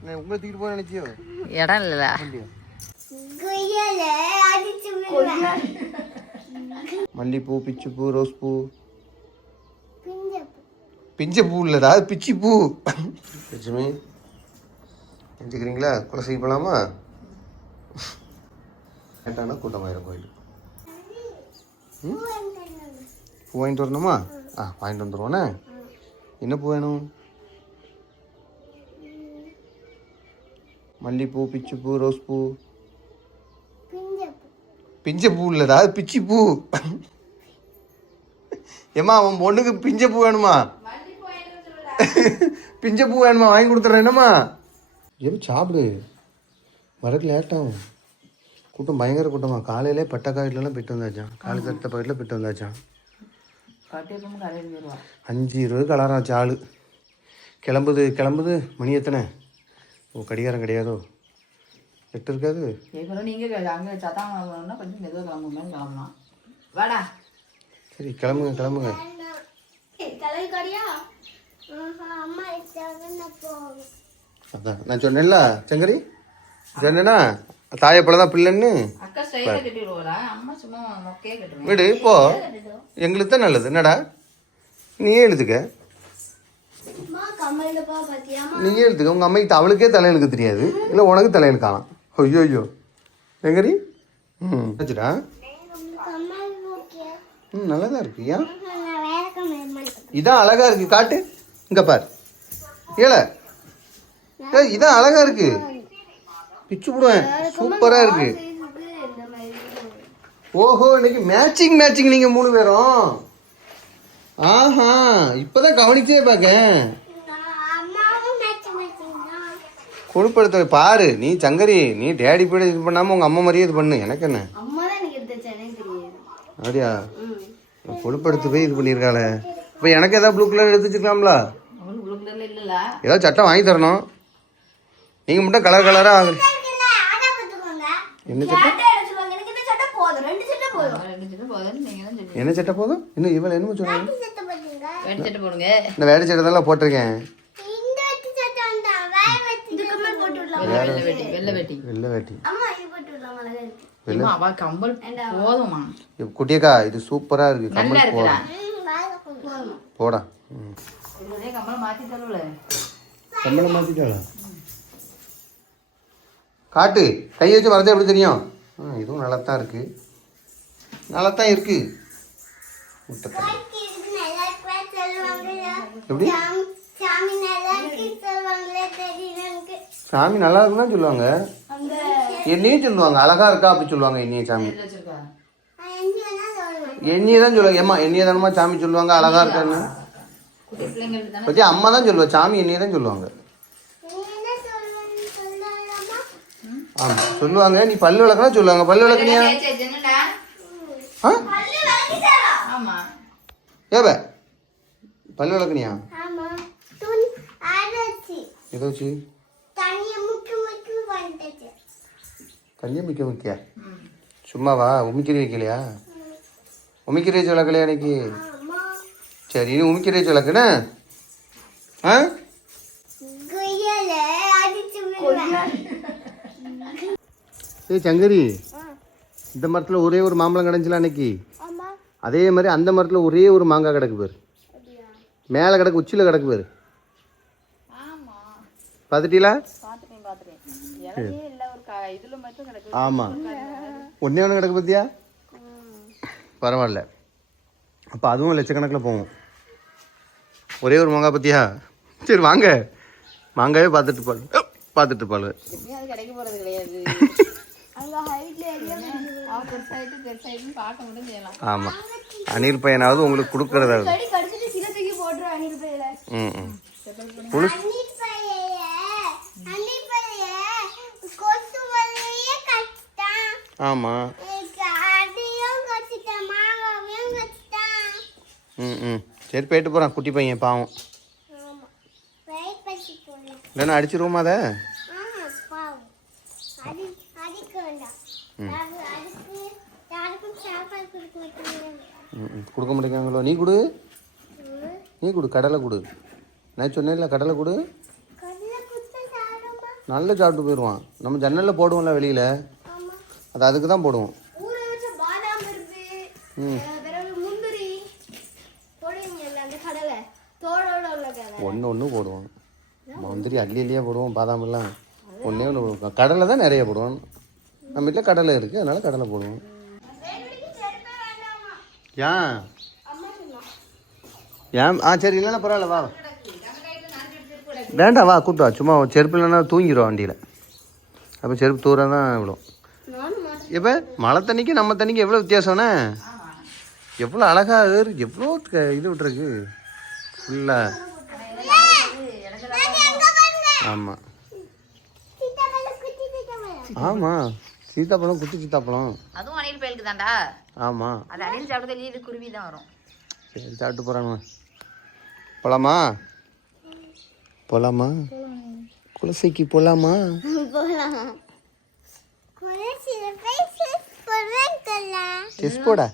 உங்களை தூக்கிட்டு போக நினைச்சியோ? இடம் இல்ல. மல்லிப்பூ, பிச்சுப்பூ, ரோஸ் பூ. பிஞ்ச பூ இல்லடா, அது பிச்சி பூ. லட்சுமி தெரிஞ்சுக்கிறீங்களா? குலசை போகலாமா? கேட்டானா கூட்டமாயிரம் கோயில். பூ வாங்கிட்டு வரணுமா? வாங்கிட்டு வந்துடுவோண்ணே. என்ன பூ வேணும்? மல்லிப்பூ, பிச்சுப்பூ, ரோஸ் பூ. பிஞ்ச பூ இல்லடா, அது பிச்சி பூ. ஏம்மா உன் பொண்ணுக்கு பிஞ்ச பூ வேணுமா? பிஞ்ச பூ வேணுமா? வாங்கி கொடுத்துட்றேன். என்னம்மா எப்படி சாப்பிடு, வரக்கு லேட் ஆகும். கூட்டம் பயங்கர கூட்டமா. காலையிலே பட்டக்காயிலெலாம் போயிட்டு வந்தாச்சான். காலை தட்ட பாக்கெட்டில் போயிட்டு வந்தாச்சான். 5:20 அலாராச்சு ஆள். கிளம்புது. மணி எத்தனை? ஓ, கடிகாரம் கிடையாதோ? 8 இருக்காது. சரி கிளம்புங்க. அதான் நான் சொன்னேன்ல சங்கரி, சொன்னேன்னா தாயப்பழதான் பிள்ளைன்னு. விடு இப்போ, எங்களுக்கு தான் நல்லது. என்னடா நீயே எழுதுக்க, நீயே எழுதுக்க. உங்கள் அம்மைக்கு அவளுக்கே தலையெழுக்க தெரியாது, இல்லை உனக்கு தலையெழுக்கலாம். ஐயோ சங்கரி. வச்சுடா. நல்லா தான் இருக்கு. ஏன் இதான் அழகா இருக்கு? காட்டு, இங்க பாரு. இதான் அழகா இருக்கு. பிச்சு போடுவேன். சூப்பரா இருக்கு. ஓஹோ, இன்னைக்கு மேட்சிங் நீங்க 3 பேரும். ஆஹா, இப்பதான் கவனிச்சே பாக்க. கொடுப்படுத்த பாரு. நீ சங்கரி, நீ டேடி போய் இது பண்ணாம உங்க அம்மா மாதிரியே இது பண்ணு. எனக்கு என்ன அப்படியா? கொடுப்படுத்து போய் இது பண்ணிருக்காளே. இப்ப எனக்கு ஏதாவது ப்ளூ கலர் எடுத்து வச்சுக்கலாம்ல? ஏதாவது சட்டம் வாங்கி தரணும். நீங்க மட்டும் கலரா வாங்க. என்ன சட்டம்? என்ன சட்டை போதும்? இன்னும் இவள் என்னமோ சொன்னாங்க. இந்த வேடி சட்டை தான் போட்டிருக்கேன். குட்டியக்கா இது சூப்பரா இருக்கு. கம்மல் போடா. கம்மலை மாத்திட்டாளா? காட்டு, கை வச்சு வரதே எப்படி தெரியும்? இதுவும் நல்லாத்தான் இருக்கு. எப்படி சாமி நல்லா இருக்குன்னு சொல்லுவாங்க. என்னையும் சொல்லுவாங்க அழகா இருக்கா அப்படி சொல்லுவாங்க. என்னைய சாமி என்னையே தான் சொல்லுவாங்க. ஏம்மா என்னைய தானம்மா சாமி சொல்லுவாங்க அழகா இருக்கான்னு. பத்தி அம்மா தான் சொல்லுவாங்க. சாமி என்னையே தான் சொல்லுவாங்க. ஆமா சொல்லுவாங்க. நீ பல்லு விளக்குனா சொல்லுவாங்க. பல்லு விளக்குனியா? ஏப பல்லு விளக்குனியா? ஏதாச்சு தண்ணியை முக்கிய சும்மாவா? உமிக்கறி வைக்கலையா? உமிக்கறி வச்சு விளக்கலையா இன்னைக்கு? சரி நீ உமிக்கறி வச்சு விளக்குன. சங்கரி, இந்த மரத்தில் ஒரே ஒரு மாம்பழம் கிடந்துச்சுல அன்னைக்கு, அதே மாதிரி அந்த மரத்தில் ஒரே ஒரு மாங்காய் கிடக்கு பேர். மேலே கிடக்கு, உச்சியில் கிடக்கு பேர். பார்த்துட்டீங்களா? ஆமாம், ஒன்றே ஒன்று கிடக்கு பார்த்தியா? பரவாயில்ல. அப்போ அதுவும் லட்சக்கணக்கில் போகும். ஒரே ஒரு மாங்காய் பார்த்தியா? சரி வாங்க, மாங்காயே பார்த்துட்டு பாருங்க. ஆமாம், அணில் பையனாவது உங்களுக்கு கொடுக்கறதாவது. ஆமாம். சரி போயிட்டு போகிறான் குட்டி பையன் பாவம். இல்லைன்னா அடிச்சிருவோமா அதை? கொடுக்க மாட்டேங்காங்களோ? நீ கொடு, கடலை கொடு. நான் சொன்னேன்ல கடலை கொடு. நல்லா சாப்பிட்டு போயிடுவான். நம்ம ஜன்னலில் போடுவோம்ல வெளியில், அது அதுக்கு தான் போடுவோம். ஒன்று போடுவோம். முந்திரி அள்ளி அள்ளியாக போடுவோம். பாதாம் எல்லாம் ஒன்றே ஒன்று போடுவோம். கடலை தான் நிறைய போடுவோம். நம்ம வீட்டில் கடலை இருக்குது, அதனால் கடலை போடுவோம். ஏன் சரி, இல்லைன்னா பரவாயில்ல, வா. வேண்டாம், வா, கூப்பிட்டு வா. சும்மா செருப்பு இல்லைன்னா தூங்கிடும் வண்டியில். அப்போ செருப்பு தூரம் தான் விடும். இப்போ மழை தண்ணிக்கு நம்ம தண்ணிக்கு எவ்வளோ வித்தியாசம்ண்ணே. எவ்வளோ அழகாக எவ்வளோ இது விட்டுருக்கு ஃபுல்லாக. ஆமாம் ஆமாம், சீத்தாப்பழம், குட்டி சீத்தாப்பழம். அதுவும் அணில் பயலுக்கு தான்டா. ஆமாம், அது அணில் சாப்பிட்டதுலேயே இது குருவி தான் வரும். சரி, சாப்பிட்டு போகிறானுங்க. போகலாமா போகலாமா குலசைக்கு போகலாமா? செஸ் போடா.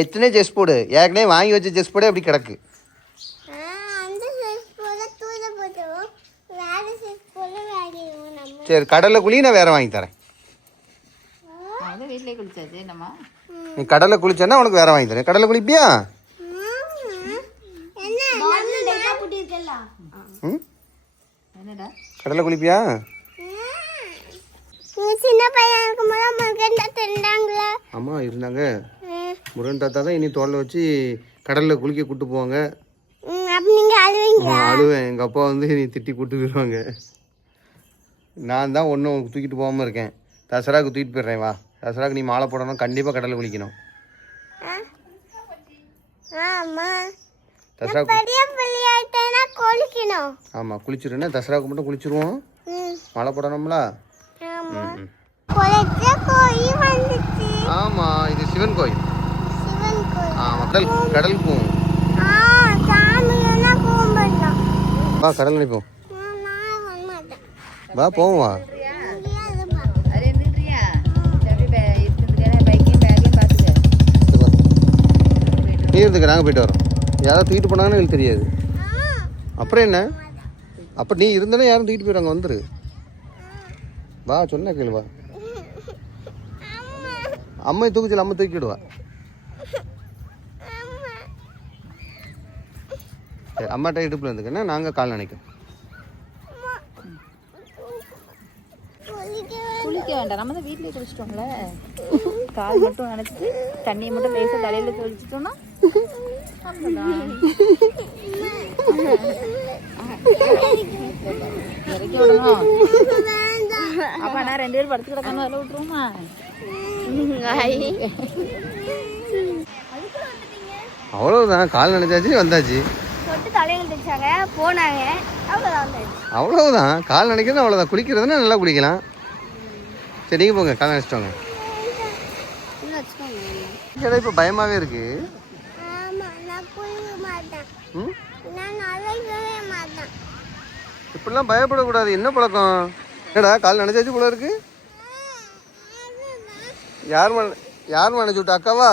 எத்தனை செஸ் போர்டு ஏற்கனவே வாங்கி வச்ச செஸ் போர்டே அப்படி கிடக்கு. சரி, கடலை குழி நான் வேற வாங்கி தரேன். வீட்டிலே குளிச்சாச்சு நம்ம. நீ கடலை குளிச்சேன்னா உனக்கு வேற வாங்கி தரேன். கடலை குளிப்பியா? கடலை குளிப்பியா? அம்மா இருந்தாங்க. முருகன் தாத்தா தான் இனி தோலை வச்சு கடலில் குளிக்க கூப்பிட்டு போவாங்க. அழுவேன். எங்கள் அப்பா வந்து நீ திட்டி கூப்பிட்டு போயிடுவாங்க. நான் தான் ஒன்றும் தூக்கிட்டு போகாமல் இருக்கேன். தசராவுக்கு தூக்கிட்டு போயிடுறேன். வா, தசராவுக்கு நீ மாலை போடணும், கண்டிப்பாக கடலில் குளிக்கணும். ஆமாம், குளிச்சிருன்னா தசராவுக்கு மட்டும் குளிச்சிருவோம். மாலை போடணும்ல. ஆமாம், இது சிவன் கோயில். ஆமாம், கடல் போவோம். வா, கடல் நினைப்போம். வா, போவோம். வா, நீ இருந்துக்க, நாங்கள் போயிட்டு வரோம். யாராவது தூக்கிட்டு போனாங்கன்னு எனக்கு தெரியாது. அப்புறம் என்ன? அப்போ நீ இருந்தாலும் யாரும் தூக்கிட்டு போயிடுவாங்க. வந்துரு. வா, சொன்ன கேளு. வா, அம்மா தூக்கிச்சல, அம்மா தூக்கிடுவா. சரி, அம்மாட்ட இடுப்பில் இருந்துக்கன்னா நாங்கள் கால் நினைக்கும். குளிக்க வேண்டாம், நம்ம தான் வீட்டிலே குளிச்சிட்டோம்ல. கால் மட்டும் நினைச்சிட்டு தண்ணியை மட்டும் லேசாக தலையில தெளிச்சிட்டோம்னா இறக்கி விடணும். அப்பா நான் 2 பேரும் படுத்து கிடக்காம அதில் விட்டுருவோமா? அவ்வளவுதான், கால் நினைச்சாச்சு, வந்தாச்சு. அவ்வளவுதான், கால் நினைக்கிறது அவ்வளோதான். குளிக்கிறதுனா நல்லா குளிக்கலாம். சரி, நீங்கள் போங்க, கால் நினைச்சிட்டு வாங்க. இப்போ பயமாவே இருக்கு. இப்படிலாம் பயப்படக்கூடாது. என்ன பழக்கம்? என்னடா கால் நினைச்சாச்சு போல இருக்கு. யார் நினைச்சு விட்டா? அக்காவா?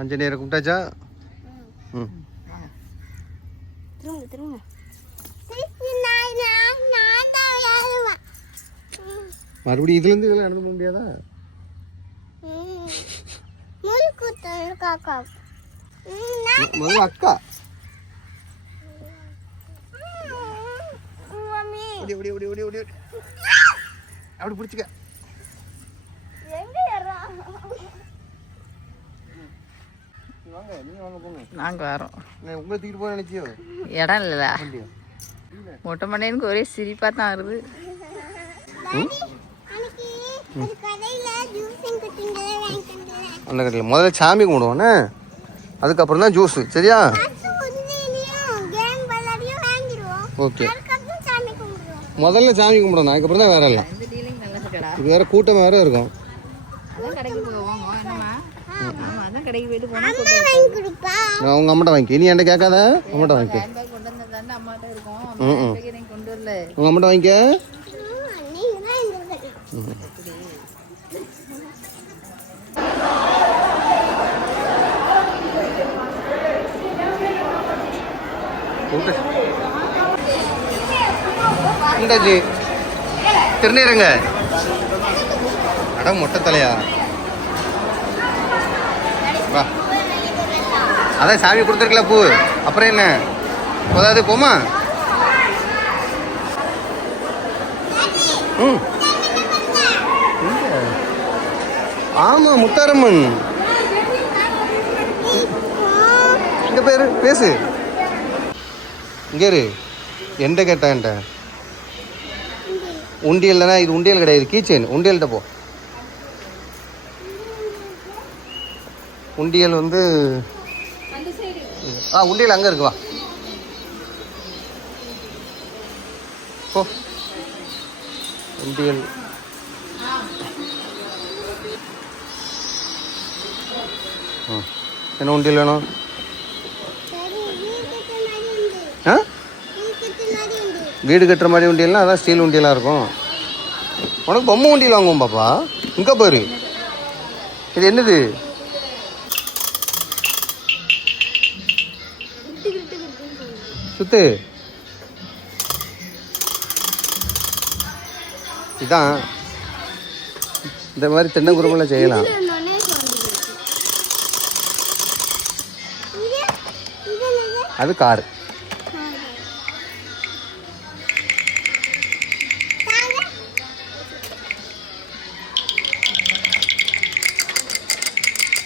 ஆஞ்சநேயரை கூப்பிட்டாச்சா? ம், மறுபடியும் இதுலேருந்து இதெல்லாம் நடந்து போக முடியாதா? அக்கா அப்படி பிடிச்சிக்க. நாங்கள் வரோம். உங்களை தூக்கிட்டு போக நினைச்சியோ? இடம் இல்லைல்ல, மொட்டை மண்டையனுக்கு ஒரே சிரிப்பாக தான் வருது. அந்த கடையில் முதல்ல சாமி கும்பிடுவோண்ணே, அதுக்கப்புறம் தான் ஜூஸு. சரியா? ஓகே, முதல்ல சாமி கும்பிடணும், அதுக்கப்புறம் தான் வேற எல்லாம். இது வேற கூட்டம் வேற இருக்கும். உங்க அம்மாட்ட வாங்கி, நீ என்கிட்ட கேட்காத. அம்மாட்ட வாங்கிக்க. உங்க அம்மாட்ட வாங்கிக்க. இந்தாச்சு திருநீருங்க. அட மொட்டை தலையா வா. அதான் சாமி கொடுத்துருக்கல பூ, அப்புறம் என்ன போதாது போமா. ம் ஆமா முத்தாரம்மன். இங்க பேரு பேசு. இங்க இரு. என்கிட்ட கேட்டா என்கிட்ட உண்டியல்னா இது உண்டியல் கிடையாது, கீச்சேன். உண்டியல்கிட்ட போ. உண்டியல் வந்து உண்டியல் அங்கே இருக்கு, வா போ. உண்டியல் என்ன உண்டியல் வேணும்? ஆ வீடு கட்டுற மாதிரி உண்டியல்னா அதான் ஸ்டீல் உண்டியலாக இருக்கும். உனக்கு பொம்மை உண்டியல் வாங்குவோம் பாப்பா. இங்கே பாரு, இது என்னது? சுத்து. இதான் இந்த மாதிரி தென்னங்குருமெல்லாம் செய்யலாம். அது காரு.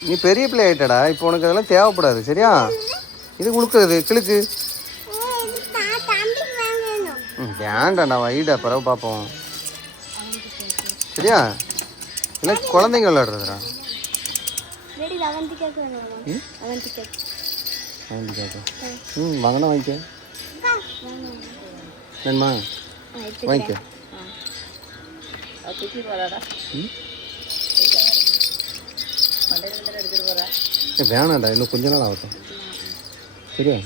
நீ பெரிய பிள்ளை ஆயிட்டடா, இப்போ உனக்கு அதெல்லாம் தேவைப்படாது சரியா? இது கொடுக்குறது கிழக்கு. வேண்டாண்டா, வைடா பிறகு பார்ப்போம் சரியா? இல்லை குழந்தைங்க விளையாடுறதுடா. வாங்கினா வாங்கிக்க வேணுமா? வாங்கிக்க. வேணாண்டா, இன்னும் கொஞ்ச நாள் ஆகட்டும் சரியா?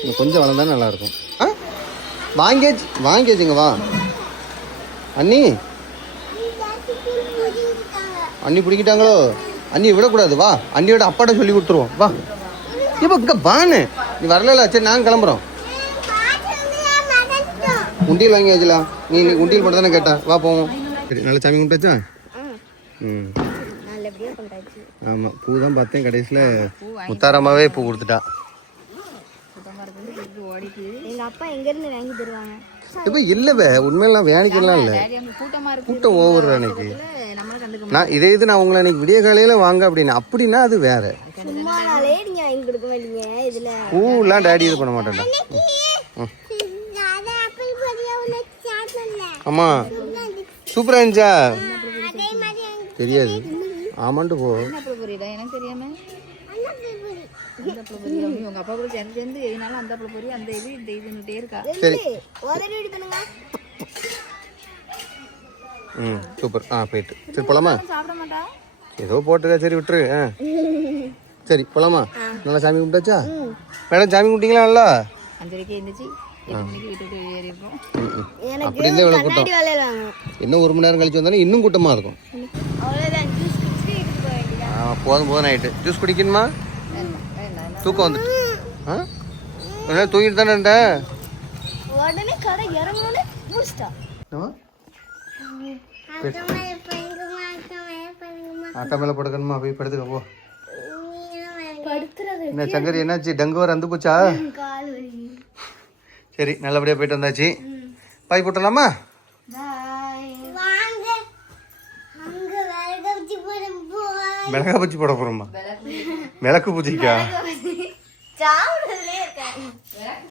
இன்னும் கொஞ்சம் வளர்ந்தா நல்லா இருக்கும். ஆ வாங்கியாச்சுங்க. வா அண்ணி. அண்ணி பிடிக்கிட்டாங்களோ? அண்ணி விடக்கூடாது, வா. அண்ணியோட அப்பாட்ட சொல்லி கொடுத்துருவோம், வா. இப்போ இங்கே வான்னு நீ வரல. சரி நாங்கள் கிளம்புறோம். உண்டியல் வாங்கியாச்சுலாம். நீ உண்டியல் மட்டும் தானே கேட்டா, வா போவோம். சரி நல்லா சாமி கும்பிட்டாச்சா? ம் ஆமாம், பூ தான் பார்த்தேன். கடைசியில் முத்தாரம்மாவே பூ கொடுத்துட்டா. இப்போ இல்லவே உண்மையெல்லாம் வேணிக்கலாம் இல்லை, கூட்டம் ஓவர் அன்னைக்கு. நான் இதே இது நான் உங்களை அன்னைக்கு விடிய காலையில் வாங்க அப்படின்னா அது வேற. பூலாம் டேடி இது பண்ண மாட்டேன்டா. ஆமா சூப்பரா இருந்துச்சா? தெரியாது. ஆமாண்டு போ. சரி சூப்பர். போயிட்டு சரி போலாமா? ஏதோ போட்டுக்கா, சரி விட்டுரு. சரி போலாமா? நல்லா சாமி கும்பிட்டாச்சா மேடம்? சாமி கும்பிட்டீங்களா நல்லா? அப்படி இருந்தா இவ்வளோ கூட்டம். இன்னும் 1 மணி நேரம் கழிச்சு வந்தாலும் இன்னும் கூட்டமா இருக்கும். போதும் நைட்டு ஜூஸ் குடிக்கணுமா? தூக்கம் வந்துட்டு தூங்கிட்டு தானே இருந்தேன். ஆட்டா மேல படுக்கணுமா? போய் படுத்துக்க போ. என்ன சங்கரி, என்னாச்சு? டங்கு வர வந்து போச்சா? சரி நல்லபடியா போயிட்டு வந்தாச்சு. பாய் போட்டலாமா? மிளகா பச்சி போட போறோமா? மிளகு பூச்சிக்கா?